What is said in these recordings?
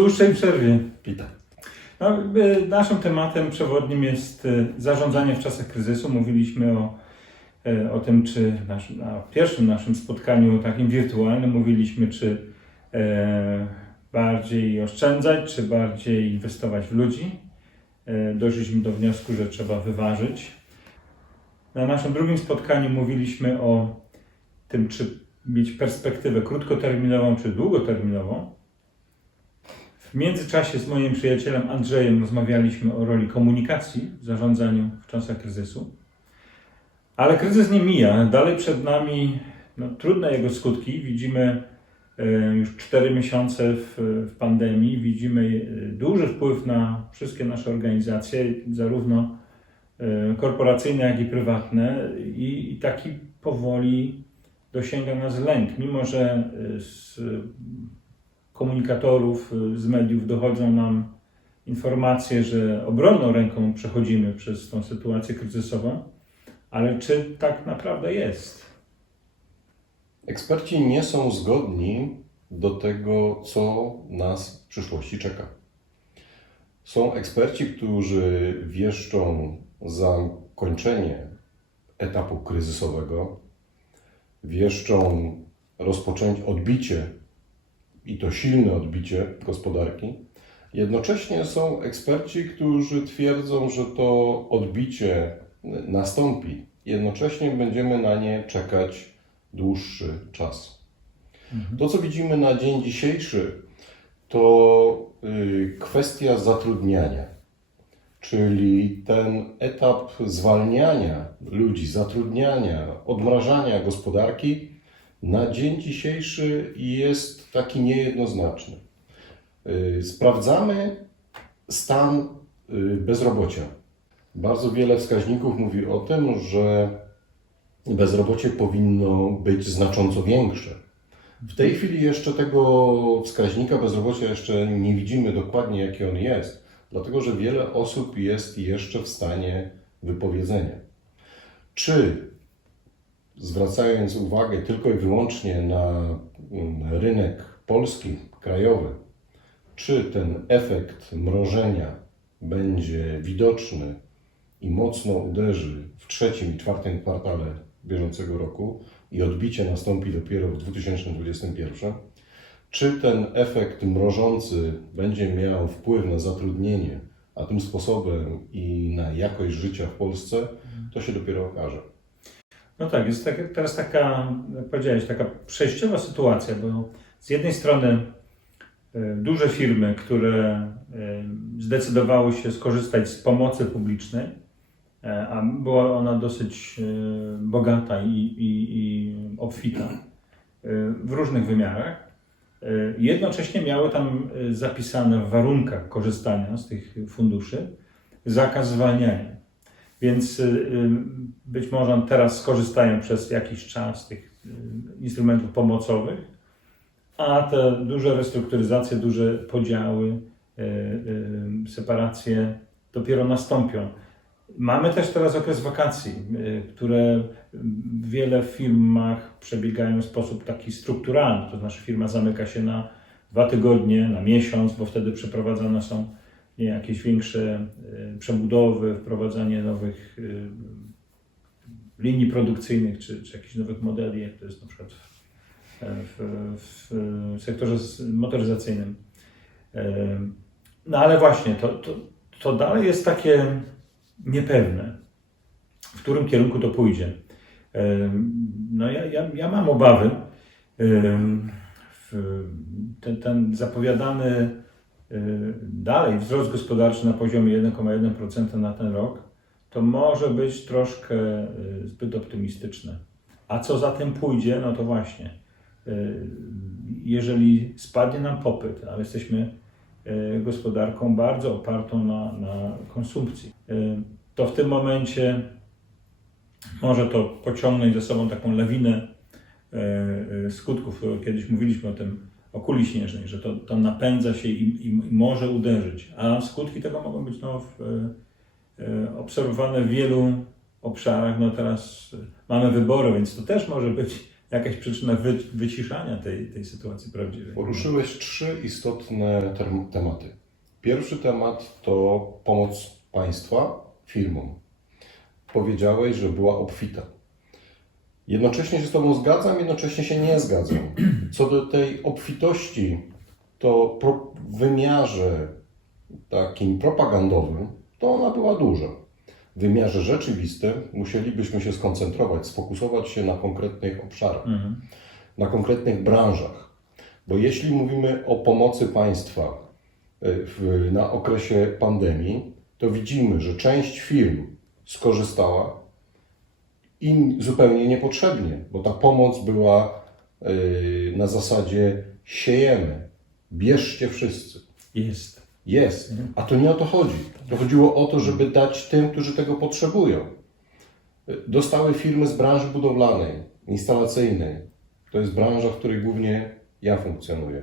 dłuższej przerwie. Witam. No, y, naszym tematem przewodnim jest y, zarządzanie w czasach kryzysu. Mówiliśmy o, y, o tym, czy nasz, na pierwszym naszym spotkaniu takim wirtualnym mówiliśmy, czy e, bardziej oszczędzać, czy bardziej inwestować w ludzi. E, do wniosku, że trzeba wyważyć. Na naszym drugim spotkaniu mówiliśmy o tym, czy mieć perspektywę krótkoterminową, czy długoterminową. W międzyczasie z moim przyjacielem Andrzejem rozmawialiśmy o roli komunikacji w zarządzaniu w czasach kryzysu. Ale kryzys nie mija. Dalej przed nami no, trudne jego skutki. Widzimy e, już 4 miesiące w, w pandemii. Widzimy e, duży wpływ na wszystkie nasze organizacje, zarówno e, korporacyjne, jak i prywatne. I, i taki powoli dosięga nas lęk. Mimo, że z komunikatorów, y, z mediów dochodzą nam informacje, że obronną ręką przechodzimy przez tą sytuację kryzysową, ale czy tak naprawdę jest? Eksperci nie są zgodni do tego, co nas w przyszłości czeka. Są eksperci, którzy wieszczą zakończenie etapu kryzysowego, wieszczą rozpoczęcie, odbicie i to silne odbicie gospodarki. Jednocześnie są eksperci, którzy twierdzą, że to odbicie nastąpi. Jednocześnie będziemy na nie czekać dłuższy czas. To, co widzimy na dzień dzisiejszy, to y, kwestia zatrudniania, czyli ten etap zwalniania ludzi, zatrudniania, odmrażania gospodarki na dzień dzisiejszy jest taki niejednoznaczny. Y, Sprawdzamy stan y, bezrobocia. Bardzo wiele wskaźników mówi o tym, że bezrobocie powinno być znacząco większe. W tej chwili jeszcze tego wskaźnika bezrobocia jeszcze nie widzimy dokładnie, jaki on jest, dlatego że wiele osób jest jeszcze w stanie wypowiedzenia. Czy zwracając uwagę tylko i wyłącznie na mm, rynek polski, krajowy, czy ten efekt mrożenia będzie widoczny i mocno uderzy w trzecim i czwartym kwartale bieżącego roku i odbicie nastąpi dopiero w 2021, czy ten efekt mrożący będzie miał wpływ na zatrudnienie, a tym sposobem i na jakość życia w Polsce, to się dopiero okaże. No tak, jest tak, teraz taka, jak powiedziałeś, taka przejściowa sytuacja, bo z jednej strony e, duże firmy, które e, zdecydowały się skorzystać z pomocy publicznej, e, a była ona dosyć bogata i, i, i obfita w różnych wymiarach, jednocześnie miały tam zapisane w warunkach korzystania z tych funduszy zakaz zwalniania. Więc y, być może teraz skorzystają przez jakiś czas z tych instrumentów pomocowych, a te duże restrukturyzacje, duże podziały, y, separacje dopiero nastąpią. Mamy też teraz okres wakacji, y, które w wiele firmach przebiegają w sposób taki strukturalny, to znaczy firma zamyka się na dwa tygodnie, na miesiąc, bo wtedy przeprowadzane są jakieś większe y, przebudowy, wprowadzanie nowych y, linii produkcyjnych czy, czy jakichś nowych modeli, jak to jest na przykład w, w, sektorze motoryzacyjnym. Y, No ale właśnie, to, to, to dalej jest takie niepewne, w którym kierunku to pójdzie. No ja, ja, ja mam obawy. Ten, ten zapowiadany dalej wzrost gospodarczy na poziomie 1,1% na ten rok, to może być troszkę y, zbyt optymistyczne. A co za tym pójdzie, no to właśnie, y, jeżeli spadnie nam popyt, a jesteśmy y, gospodarką bardzo opartą na, na konsumpcji, y, to w tym momencie może to pociągnąć za sobą taką lawinę y, y, skutków. Kiedyś mówiliśmy o tym, o kuli śnieżnej, że to, to napędza się i, i, i może uderzyć, a skutki tego mogą być no, w, e, obserwowane w wielu obszarach. No teraz e, mamy wybory, więc to też może być jakaś przyczyna wy, wyciszania tej, tej sytuacji prawdziwej. Poruszyłeś trzy istotne tematy. Pierwszy temat to pomoc państwa firmom. Powiedziałeś, że była obfita. Jednocześnie się z Tobą zgadzam, jednocześnie się nie zgadzam. Co do tej obfitości, to w wymiarze takim propagandowym, to ona była duża. W wymiarze rzeczywistym musielibyśmy się skoncentrować, sfokusować się na konkretnych obszarach Mhm. na konkretnych branżach. Bo jeśli mówimy o pomocy państwa y, w, na okresie pandemii, to widzimy, że część firm skorzystała im zupełnie niepotrzebnie, bo ta pomoc była y, na zasadzie siejemy, bierzcie wszyscy. Jest. Jest, a to nie o to chodzi. To chodziło o to, żeby dać tym, którzy tego potrzebują. Dostały firmy z branży budowlanej, instalacyjnej. To jest branża, w której głównie ja funkcjonuję.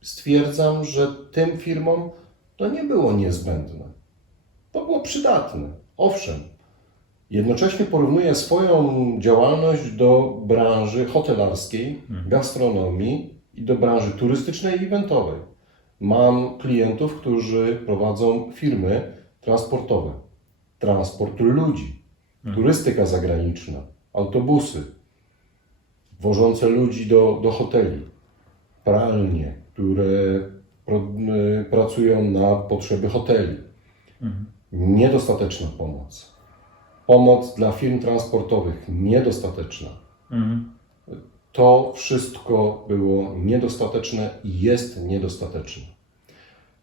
Stwierdzam, że tym firmom to nie było niezbędne. To było przydatne. Owszem. Jednocześnie porównuję swoją działalność do branży hotelarskiej, gastronomii i do branży turystycznej i eventowej. Mam klientów, którzy prowadzą firmy transportowe, transport ludzi, turystyka zagraniczna, autobusy. Wożące ludzi do, do hoteli, pralnie, które y, pracują na potrzeby hoteli. Niedostateczna pomoc. Pomoc dla firm transportowych niedostateczna. Mhm. To wszystko było niedostateczne i jest niedostateczne.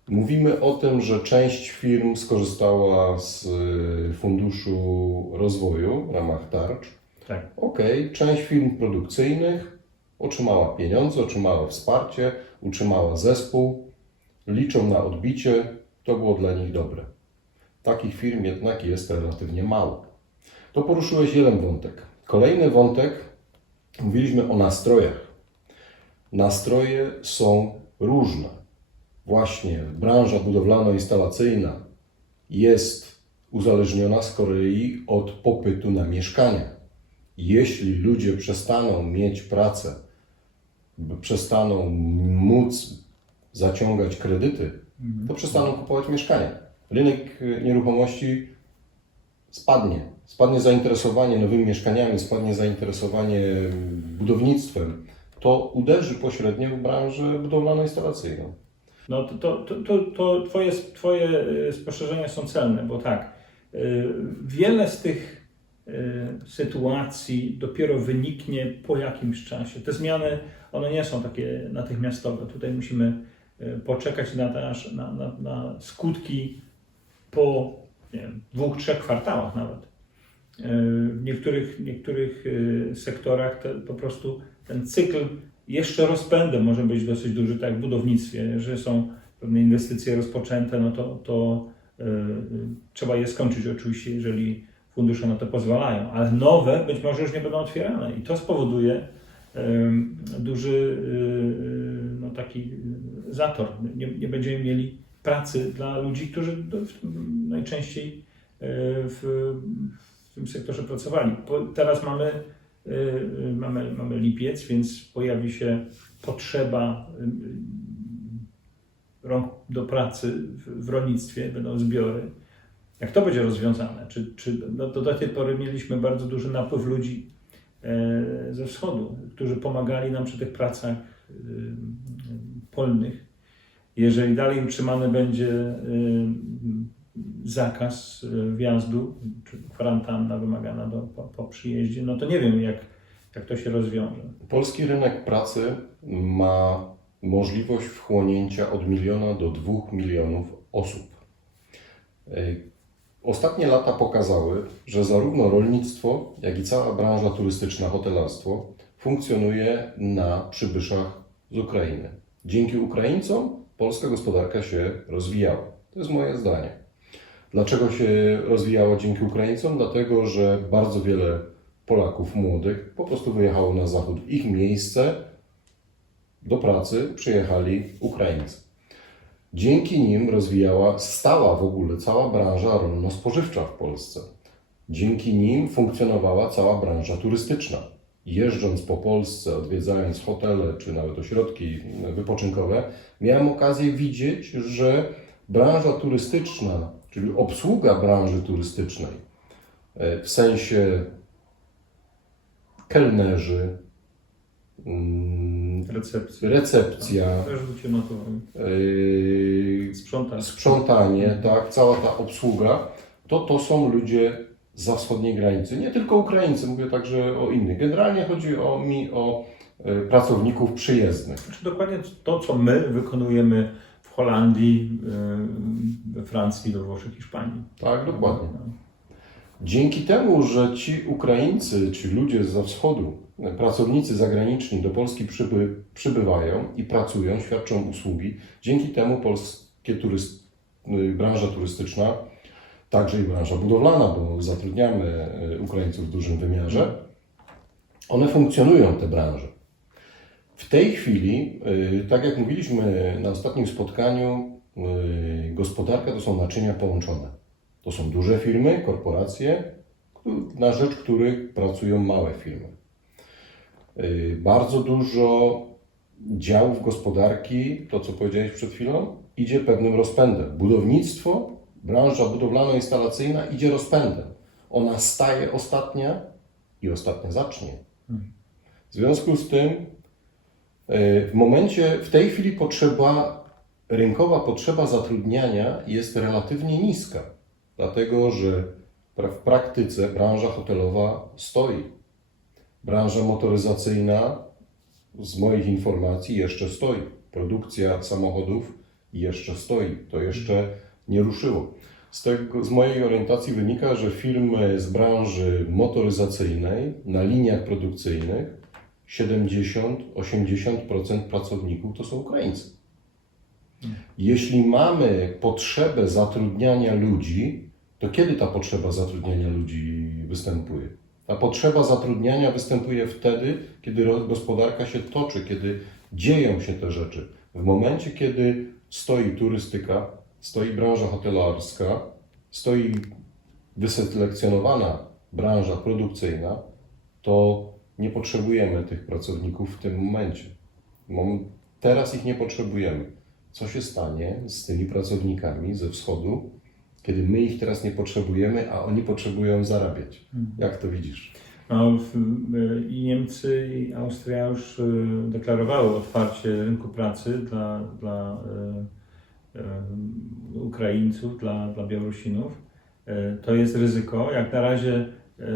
Mówimy o tym, że część firm skorzystała z y, funduszu rozwoju w ramach tarcz. Tak. Okej, część firm produkcyjnych otrzymała pieniądze, otrzymała wsparcie, utrzymała zespół, liczą na odbicie, to było dla nich dobre. Takich firm jednak jest relatywnie mało. To poruszyłeś jeden wątek. Kolejny wątek, mówiliśmy o nastrojach. Nastroje są różne. Właśnie branża budowlano-instalacyjna jest uzależniona z kolei od popytu na mieszkania. Jeśli ludzie przestaną mieć pracę, przestaną móc zaciągać kredyty, to przestaną kupować mieszkania. Rynek nieruchomości spadnie. Spadnie zainteresowanie nowymi mieszkaniami, spadnie zainteresowanie budownictwem. To uderzy pośrednio w branżę budowlano-instalacyjną. No to, to, to, to, twoje, twoje y, spostrzeżenia są celne, bo tak, y, wiele z tych y, sytuacji dopiero wyniknie po jakimś czasie. Te zmiany, one nie są takie natychmiastowe. Tutaj musimy poczekać na, na, na, na skutki po dwóch, trzech kwartałach nawet. Y, W niektórych, niektórych y, sektorach po prostu ten cykl jeszcze rozpędem może być dosyć duży, tak jak w budownictwie, że są pewne inwestycje rozpoczęte, no to, to y, trzeba je skończyć oczywiście, jeżeli fundusze na to pozwalają, ale nowe być może już nie będą otwierane i to spowoduje duży no, taki zator. Nie, nie będziemy mieli pracy dla ludzi, którzy najczęściej y, w, tym sektorze pracowali. Teraz mamy y, mamy, mamy lipiec, więc pojawi się potrzeba y, rąk do pracy w, rolnictwie, będą zbiory. Jak to będzie rozwiązane? Czy, czy no, do, tej pory mieliśmy bardzo duży napływ ludzi e, ze wschodu, którzy pomagali nam przy tych pracach polnych. Jeżeli dalej utrzymany będzie y, zakaz y, wjazdu, czy kwarantanna wymagana do, po, po przyjeździe, no to nie wiem, jak, jak to się rozwiąże. Polski rynek pracy ma możliwość wchłonięcia od miliona do dwóch milionów osób. Ostatnie lata pokazały, że zarówno rolnictwo, jak i cała branża turystyczna, hotelarstwo funkcjonuje na przybyszach z Ukrainy. Dzięki Ukraińcom polska gospodarka się rozwijała. To jest moje zdanie. Dlaczego się rozwijała dzięki Ukraińcom? Dlatego, że bardzo wiele Polaków młodych po prostu wyjechało na zachód. W ich miejsce do pracy przyjechali Ukraińcy. Dzięki nim rozwijała, stała w ogóle cała branża rolno-spożywcza w Polsce. Dzięki nim funkcjonowała cała branża turystyczna. Jeżdżąc po Polsce, odwiedzając hotele czy nawet ośrodki wypoczynkowe, miałem okazję widzieć, że branża turystyczna, czyli obsługa branży turystycznej, e, w sensie kelnerzy, mm, Recepcja. recepcja, yy, Sprzątać. sprzątanie, tak, cała ta obsługa, to to są ludzie za wschodniej granicy. Nie tylko Ukraińcy, mówię także o innych. Generalnie chodzi o mi o e, pracowników przyjezdnych. Znaczy dokładnie to, co my wykonujemy w Holandii, yy, we Francji, we Włoszech, Hiszpanii. Tak, dokładnie. Dzięki temu, że ci Ukraińcy, ci ludzie ze wschodu, e, pracownicy zagraniczni do Polski przyby, przybywają i pracują, świadczą usługi, dzięki temu polskie turyst, y, branża turystyczna, także i branża budowlana, bo zatrudniamy y, Ukraińców w dużym wymiarze, one funkcjonują, te branże. W tej chwili, y, tak jak mówiliśmy na ostatnim spotkaniu, y, gospodarka to są naczynia połączone. To są duże firmy, korporacje, na rzecz których pracują małe firmy. Bardzo dużo działów gospodarki, to co powiedziałeś przed chwilą, idzie pewnym rozpędem. Budownictwo, branża budowlano-instalacyjna idzie rozpędem. Ona staje ostatnia i ostatnia zacznie. W związku z tym, y, w momencie, w tej chwili potrzeba, rynkowa potrzeba zatrudniania jest relatywnie niska, dlatego że w praktyce branża hotelowa stoi. Branża motoryzacyjna, z moich informacji, jeszcze stoi. Produkcja samochodów jeszcze stoi. To jeszcze nie ruszyło. Z, tego, z mojej orientacji wynika, że firmy z branży motoryzacyjnej na liniach produkcyjnych 70-80% pracowników to są Ukraińcy. Jeśli mamy potrzebę zatrudniania ludzi, to kiedy ta potrzeba zatrudniania ludzi występuje? Ta potrzeba zatrudniania występuje wtedy, kiedy gospodarka się toczy, kiedy dzieją się te rzeczy. W momencie, kiedy stoi turystyka, stoi branża hotelarska, stoi wyselekcjonowana branża produkcyjna, to nie potrzebujemy tych pracowników w tym momencie. Mom- Teraz ich nie potrzebujemy. Co się stanie z tymi pracownikami ze wschodu, kiedy my ich teraz nie potrzebujemy, a oni potrzebują zarabiać? Jak to widzisz? No, I Niemcy, i Austria już y, deklarowały otwarcie rynku pracy dla, dla y, Ukraińców, dla, dla Białorusinów. Y, To jest ryzyko. Jak na razie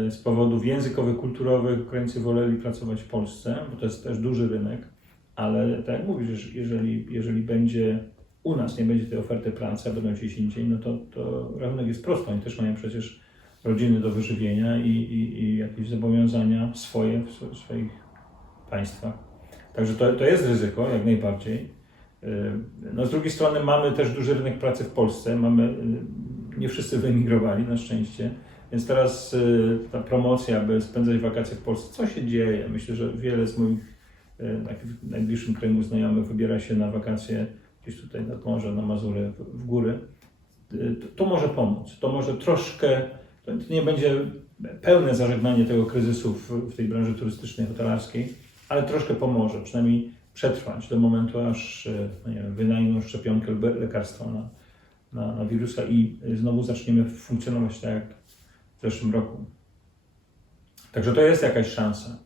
y, z powodów językowych, kulturowych Ukraińcy woleli pracować w Polsce, bo to jest też duży rynek, ale tak jak mówisz, jeżeli, jeżeli będzie u nas nie będzie tej oferty pracy, a będą gdzieś indziej, no to, to rachunek jest prosty. Oni też mają przecież rodziny do wyżywienia i, i, i jakieś zobowiązania swoje w swo- swoich państwach. Także to, to jest ryzyko, jak najbardziej. Yy, No z drugiej strony mamy też duży rynek pracy w Polsce, mamy, yy, nie wszyscy wyemigrowali na szczęście, więc teraz yy, ta promocja, aby spędzać wakacje w Polsce, co się dzieje? Myślę, że wiele z moich w najbliższym kręgu znajomych wybiera się na wakacje gdzieś tutaj nad morze, na Mazury, w, góry. To, to może pomóc, to może troszkę to nie będzie pełne zażegnanie tego kryzysu w, w tej branży turystycznej, hotelarskiej, ale troszkę pomoże, przynajmniej przetrwać do momentu, aż e, no wiem, wynajmą szczepionkę lub lekarstwo na, na, na wirusa i znowu zaczniemy funkcjonować tak jak w zeszłym roku. Także to jest jakaś szansa.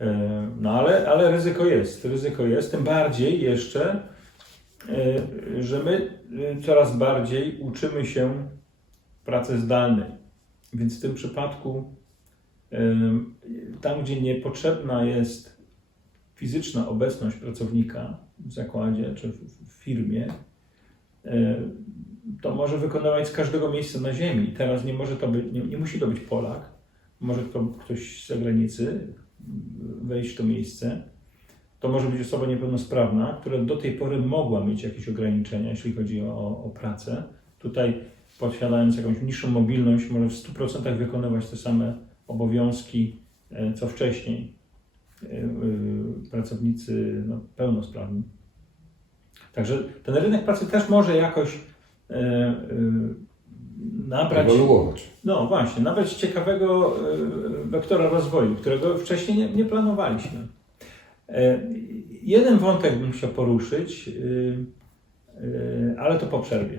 E, No ale, ale ryzyko jest, ryzyko jest, tym bardziej jeszcze, e, że my e, coraz bardziej uczymy się pracy zdalnej. Więc w tym przypadku, tam gdzie niepotrzebna jest fizyczna obecność pracownika w zakładzie czy w, firmie, y, to może wykonywać z każdego miejsca na ziemi. Teraz nie może to być, nie, nie musi to być Polak, może to ktoś z zagranicy wejść w to miejsce. To może być osoba niepełnosprawna, która do tej pory mogła mieć jakieś ograniczenia, jeśli chodzi o, o pracę. Tutaj posiadając jakąś niższą mobilność, może w 100% wykonywać te same obowiązki, e, co wcześniej e, e, pracownicy no, pełnosprawni. Także ten rynek pracy też może jakoś e, e, nabrać, Ewoluować. no właśnie, nabrać ciekawego e, wektora rozwoju, którego wcześniej nie, nie planowaliśmy. Jeden wątek bym chciał poruszyć, e, ale to po przerwie.